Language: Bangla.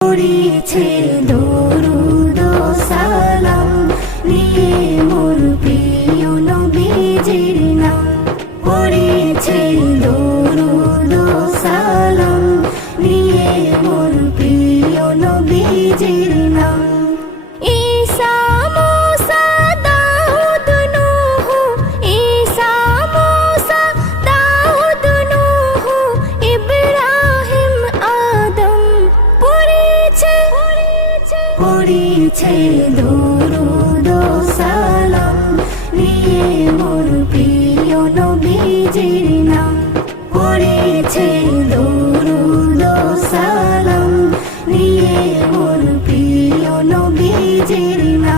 পড়েছে দরুদ ও সালাম নিয়ে মোর প্রিয় নবীজির নাম। পড়েছে দরুদ ও সালাম নিয়ে মোর প্রিয় নবীজির নাম। ঈসা মুসা দাউদ নূহ, ঈসা মুসা দাউদ নূহ, ইব্রাহিম আদম পড়েছে দরুদ ও সালাম নিয়ে মোর প্রিয় নবীজির নাম। পড়েছে দরুদ ও সালাম নিয়ে মোর প্রিয় নবীজির নাম।